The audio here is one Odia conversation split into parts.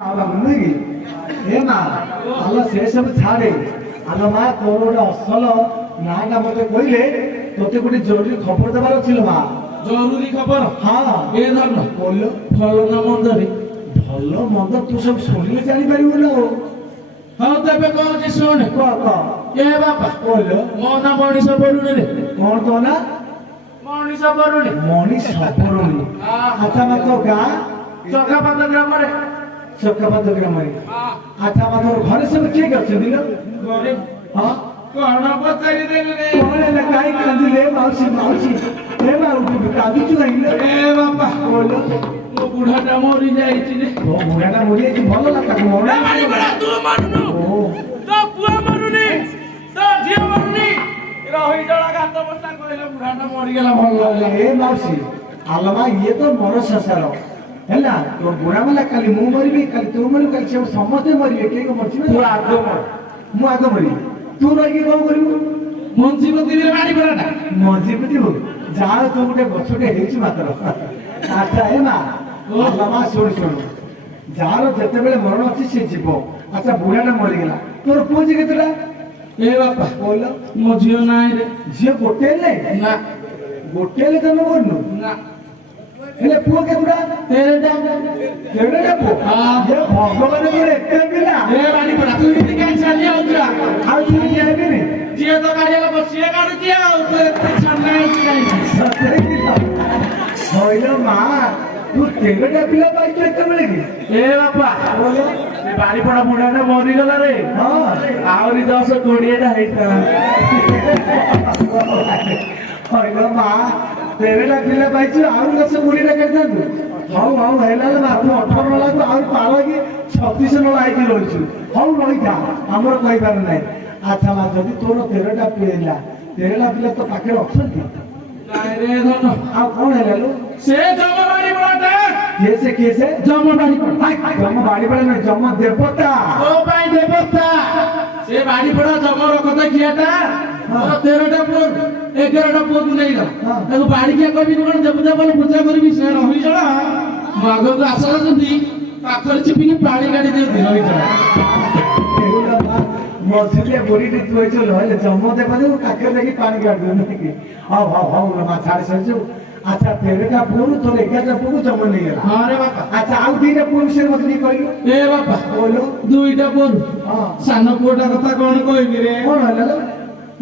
ଏ ମା ଆଲୋ ସେ ସବୁ ଛାଡେ ଆଲୋ ମା ତୋର ଗୋଟେ ଅସଲ ନାଁଟା ମତେ କହିଲେ ତୋତେ ଗୋଟେ ଜରୁରୀ ଖବର ଦେବାର ଅଛି ଲୋ ମା। ଜରୁରୀ ଖବର? ହଁ ଏ ଧନ ବୋଲ ଭଲ ନା ମନ୍ଦରେ? ଭଲ ମନ୍ଦ ତୁ ସବୁ ଶୁଣିଲେ ଜାଣିପାରିବୁ ନା। ହଉ ତେବେ କହୁଛି ଶୁଣେ। କହ କହ। ଏ ବାପା ବୋଲ ମୋ ନା ମଣିଷ ବରୁଣୀ ରେ। କଣ ତୋ ନା? ମଣିଷ ବରୁଣୀ। ମଣିଷ ବରୁଣୀ। ଆଚ୍ଛା ମା ତୋ ଗାଁ? ଚକାପାଦ ଗ୍ରାମରେ। ଚକାପାଦ ଗ୍ରାମରେ। ଆଚ୍ଛା ମା ତୋର ଘରେ ସବୁ କିଏ କିଏ ଅଛନ୍ତି ଲୋ? ଘରେ ହଁ କଣ ପଚାରିଦେଲୁ ରେ? କଣ ହେଲା କାହିଁ କାନ୍ଦିଲେ ମାଉସୀ ମାଉସୀ ଏ ମା ଉଠିବୁ କାନ୍ଦୁଛୁ କାହିଁକି? ଏ ବାପା ବୋଲ ମୋ ବୁଢାଟା ମରି ଯାଇଛି ରେ। ଓ ବୁଢାଟା ମରିଯାଇଛି ଭଲ ହେଲା ତାକୁ ମର ତୁ ମରୁନୁ, ତୋ ପୁଅ ମରୁନି, ତୋ ଝିଅ ମରୁନି। ରହି ଜଳା ଗାତ ବସା କହିଲେ ବୁଢାଟା ମରିଗଲା ଭଲ ଲାଗିଲା। ଏ ମାଉସୀ ଆଲମା ଇଏ ତ ମର ସଂସାର ହେଲା ତୋ ବୁଢା ମଲା କାଲି ମୁଁ ମରିବି କାଲି ତୁ ମରିବୁ କାଲି ସେ ସମସ୍ତେ ମରିବେ କିଏ ମରିବେ? ତୁ ଆଗ ମର। ମୁଁ ଆଗ ମରିବି ତୁ ରହିକି କଣ କରିବୁ? ମଞ୍ଜି ପକେଇଲେ ବାଡି ପଡାଟା ମଞ୍ଜି ପିଟିବୁ ଯାହା ତୁ ଗୋଟେ ଗଛଟେ ହେଇଛୁ ମାତ୍ର। ଆଚ୍ଛା ଏ ମା ଆଲମା ଶୁଣୁ ଶୁଣୁ ଯାହାର ଯେତେବେଳେ ମରଣ ଅଛି ସେ ଯିବ। ଆଚ୍ଛା ବୁଢାଟା ମରିଗଲା ତୋର ପୁଅ ଝିଅ କେତେଟା? ଏ ବାପା କହିଲ ମୋ ଝିଅ ନାହିଁ ରେ। ଝିଅ ଗୋଟେ ହେଲେ ନା ଗୋଟେ ହେଲେ ଜନ୍ମ କରୁନୁ ନା ହେଲେ ପୁଅ କେତେଟା? ତେରଟା। କେତେଟା ପୁଅ? ହଁ। ଏ ଭଗବାନ ତୋର ଏତେ ପିଲା ଏ ବାଡି ପଡା ତୁ ଏମିତି କାହିଁ ଛାଡି ଯାଉଛୁ? ଆଉ ଝିଅ ହେବେନି ଝିଅ ତ କାଢିବାକୁ ସିଏ କାଢୁଛି ଆଉ ତୁ ଏତେ ଛାଡିଲା ହେଇଛି କାହିଁକି? ସତରେ କି କହିଲ ମା ତୁ କେବେଟା ପିଲା ପାଇଛୁ ଏତେବେଳେ କି? ଏ ବାପା ସେ ବାଡି ପଡା ବୁଢାଟା ମରିଗଲା ରେ। ହଁ ଆହୁରି 10-20ଟା ହେଇଥାନ୍ତା। କହିଲ ମା ତେରଟା ପିଲା ପାଇଛୁ ଆଉ 10-20ଟା କେଥାନ୍ତୁ? ହଉ ହଉ ହେଲା ମା ତୁ 18 ନଳାକୁ ଆହୁରି ପାର କି 36 ନଳା ହେଇକି ରହିଛୁ। ହଉ ରହିଥା ଆମର କହିବାର ନାହିଁ। ଆଚ୍ଛା ମା ଯଦି ତୋର 13ଟା ପିଲା 13ଟା ପିଲା ତ ପାଖରେ ଅଛନ୍ତି ନାଇଁ ରେ ଧନ। ଆଉ କଣ ହେଲା ଲୋ? ସେ ଜମ ବାଡି ପଡାଟା କିଏ ସେ ଜମ ବାଡି ପଡା। ଜମ ବାଡି ପଡା ନୁହେଁ ଜମ ଦେବତା। ଓ ପାଇଁ ଦେବତା ସେ ବାଡି ପଡା ଜମର କଥା କିଆଟା। ମୋର 13ଟା ପୁଅ 11ଟା ପୁଅକୁ ନେଇଗଲା। ତାକୁ ବାଡିକିଆ କହିବି କଣ ଦେବତା ବୋଲି ପୂଜା କରିବି? ସେ ରହିଜଳା ମୋ ଆଗକୁ ଆସୁଛନ୍ତି ପାଖରେ ଚିପିକି ପାଣି କାଢି ଦିଅନ୍ତି ରହିଜଳା। ମଝିରେ ବୁଢୀଟି ଥୋଇଛୁ ହେଲେ ଜମ ଦେବା ଯୋଉ କାକେରେ ଯାଇକି ପାଣି କାଢିଦେବୁ ନୁହେଁ କି? ହଉ ହଉ ହଉ ମା ଛାଡି ସାରିଛୁ। ଆଚ୍ଛା 13ଟା ପୁଅରୁ ତୋର 11ଟା ପୁଅକୁ ଜମ ନେଇଗଲା। ହଁ ରେ ବାପା। ଆଚ୍ଛା ଆଉ 2ଟା ପୁଅ ବିଷୟରେ ମତେ ଟିକେ କହିଲୁ। ଏ ବାପା କହିଲୁ 2ଟା ପୁଅରୁ ହଁ ସାନ ପୁଅଟା କଥା କଣ କହିବି ରେ? କଣ ହେଲା ଲୋ?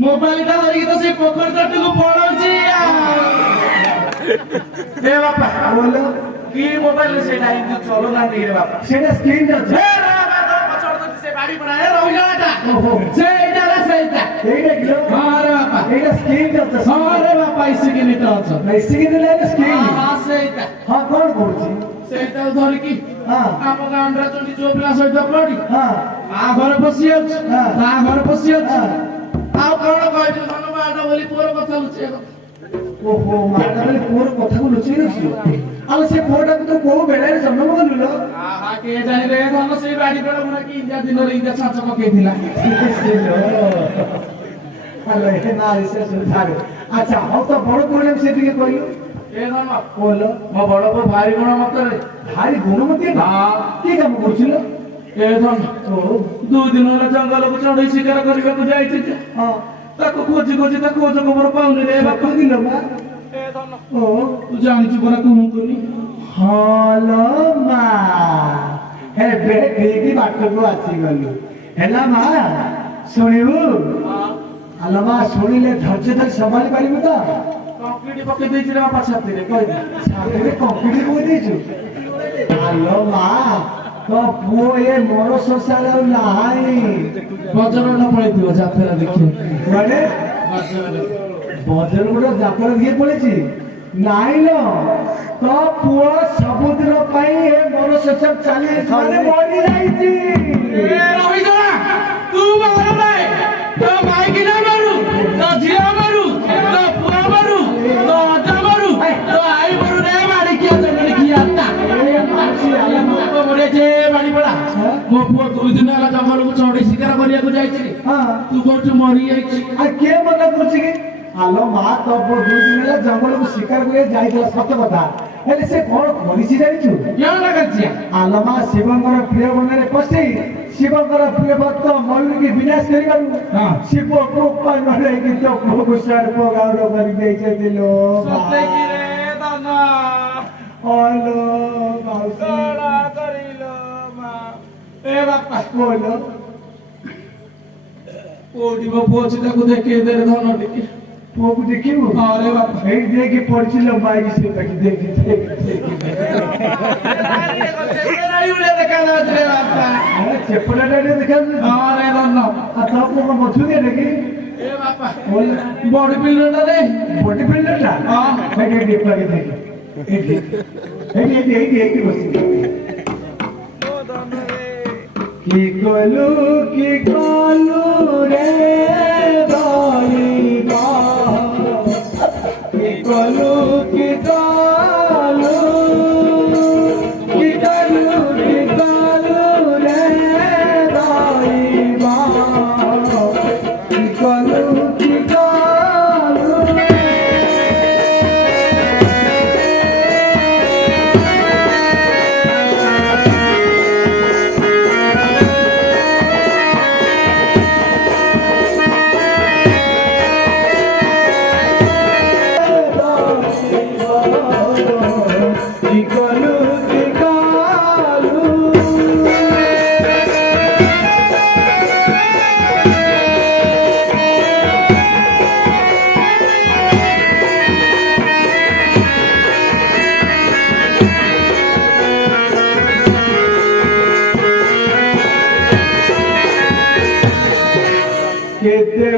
ମୋବାଇଲଟା ଧରିକି ତ ସେ ପୋଖରୀ ତଟକୁ ପଳଉଛି। ଏ ବାପା କହିଲ କି ମୋବାଇଲ ସେଇଟା ଏମିତି ଚଲୁନାହାନ୍ତି ରେ ବାପା। ସେଇଟା ସ୍କ୍ରିନ୍ ଅଛି। ଏ ବାବା ତ ପଛରେ ସେ ବାଡି ପଡା ଏ ରହିଯାଟା ଓହୋ ସେଇଟା ରେ ସେଇଟା। ଏଇଟା କିଲୋ ହଁ ରେ ବାପା। ଏଇଟା ସ୍କ୍ରିନ୍ ଅଛି। ହଁ ରେ ବାପା ଇସିକିନି ତ ଅଛ। ବେଶିକି ଦେଲେ ସ୍କ୍ରିନ୍ ହଁ ସେଇଟା ହଁ କଣ କରୁଛି? ସେଇଟାକୁ ଧରିକି ହଁ ଆମ ଗାଁରେ ଯୋଉଠି ଯୋଉ ପିଲା ସହିତ ପଡି ହଁ ଆ ଘରେ ପଶି ଯାଉଛି ହଁ। ତା ଘରେ ପଶି ଯାଉଛି। ହଁ। ଆଉ କଣ କହିବି ଧନ୍ୟବାଦ ବୋଲି ପୁଅର କଥା ଲୁଚେଇ କଥା। ଓହୋ ମାଟା ମାନେ ପୁଅର କଥାକୁ ଲୁଚେଇ ରଖିଛୁ। ଆଉ ସେ ପୁଅଟାକୁ ତ କୋଉ ବେଳାରେ ଜନ୍ମ କଲୁ ଲୋ? ଆହା କିଏ ଜାଣିଲେ ଧନ ସେଇ ବାଡି ପଡା ମୁନା କି ଇନ୍ଦିଆ ଦିନରେ ଇନ୍ଦିଆ ଛାଞ୍ଚ ପକେଇଥିଲା। ଆଲୋ ଏ ନା ବିଷୟ ସବୁ ଛାଡେ। ଆଚ୍ଛା ହଉ ତ ବଡ ପୁଅଟା ବିଷୟରେ ଟିକେ କହିଲୁ। ଏ ଧନ କହିଲ ମୋ ବଡ ପୁଅ ଭାରି ଗୁଣ ମତରେ। ଭାରି ଗୁଣମତୀ ନା କି କାମ କରୁছিল? ଏ ଧନ ଓ 2 ଦିନ ହେଲା ଜଙ୍ଗଲକୁ ଚଢେଇ ଶିକାର କରିବାକୁ ଯାଇଛି ଯେ ହଁ ତାକୁ ଖୋଜି ଖୋଜି ତା ଖୋଜ ଖବର ପାଉନି ରେ ବାପା। ଦିଲ ମା ଏ ଧନ ଓ ତୁ ଜାଣିଛୁ ପରା କୁହନ୍ତୁନି। ହଲୋ ମା ଏବେ ଠିକ ବାଟକୁ ଆସିଗଲୁ। ହେଲା ମା ଶୁଣିବୁ? ଆଲୋ ମା ଶୁଣିଲେ ଧୈର୍ଯ୍ୟ ଧରି ସମ୍ଭାଳି ପାରିବୁ ତ? କଂକ୍ରିଟ ପକେଇ ଦେଇଛି ରେ ବାପା ଛାତିରେ କହିଦେ। ଛାତିରେ କଂକ୍ରିଟ ପକେଇ ଦେଇଛୁ? ଆଲୋ ମା ତୋ ପୁଅ ଏ ମର ସଂସାର ଆଉ ନାହିଁ। ବଜରଣ୍ଡ ପଳେଇଥିବ ଯାତ୍ରା ଦେଖିବ। ମାନେ ବଜରଗୁଡ ଯାତ୍ରା ଦିଏ ପଳେଇଛି? ନାଇଁ ଲୋ ତୋ ପୁଅ ସବୁଦିନ ପାଇଁ ଏ ମର ସଂସାର ଚାଲି ମାନେ ମରି ଯାଇଛି। ରହିଜଳା ତୁ ମର ନାହିଁ ତୋ ଭାଇ କି ନା ମରୁ ତୋ ଝିଅ ମରୁ ତୋ ପୁଅ ମରୁ ତୋ ଅଜା ମରୁ ତୋ ଆଈ ମରୁ ରେ ମାଡିକିଆ ଜଙ୍ଗଲିକିଆ ତା ବାଡି ପଡା ମୋ ପୁଅ 2 ଦିନ ହେଲା ଜଙ୍ଗଲକୁ ଚଢେଇ ଶିକାର କରିବାକୁ ଯାଇଛି ରେ। ହଁ ତୁ କହୁଛୁ ମରିଯାଇଛି। ଆଉ କିଏ ମନା କରୁଛି କି? ଆଲୋ ମା ତୋ ପୁଅ 2 ଦିନ ହେଲା ଜଙ୍ଗଲକୁ ଶିକାର କରିବାକୁ ଯାଇଥିଲା ସତ କଥା ହେଲେ ସେ କଣ କରିଛି ଜାଣିଛୁ? କେଉଁଟା କରିଛି? ଆଲମା ଶିବଙ୍କର ପ୍ରିୟ ବନରେ ପଶି ଶିବଙ୍କର ପ୍ରିୟ ଭକ୍ତ ମୟୁରକି ବିନାଶ କରିବାରୁ ହଁ। ଶିବ କୋପ ନହେଇକି ତ ପୁଅକୁ ସର୍ପ ଗାଉର କରିଦେଇଛନ୍ତି ଲୋ ସତେକିରେ ଧନ ହଲୋ ମାଉସୀ କଳା କରିଲ ମା। ଏ ବାପା ବୋଲ କୋଉଠି ମୋ ପୁଅ ଅଛି ତାକୁ ଦେଖେଇ ଦେ ରେ ଧନ ଟିକେ। ପୁଅକୁ ଦେଖିବୁ ଆରେ ବାପା ଏଇ ଦେଇକି ପଡିছিল ବାଇକ ସେ ତାକି ଦେଖି ଦେଖାଯାଉଛି ରେ ବାପା। ସେପଟେ ଦେଖାଯାଉଛି ଆରେ ଧନ ଆଉ ତା ପୁଅ ମଧୁ ଦେଖି ଏ ବାପା ବଡି ପିଲଟା ରେ ବଡି ବିଲ୍ଡରଟା ହଁ। ଏଇଠି ଏଇଠି ଏପାକେ ଦେଖି ଏଇଠି ଏଇଠି ବସି কি কলু রে দইবা কি কলু রে দইবা কি কলু কেতে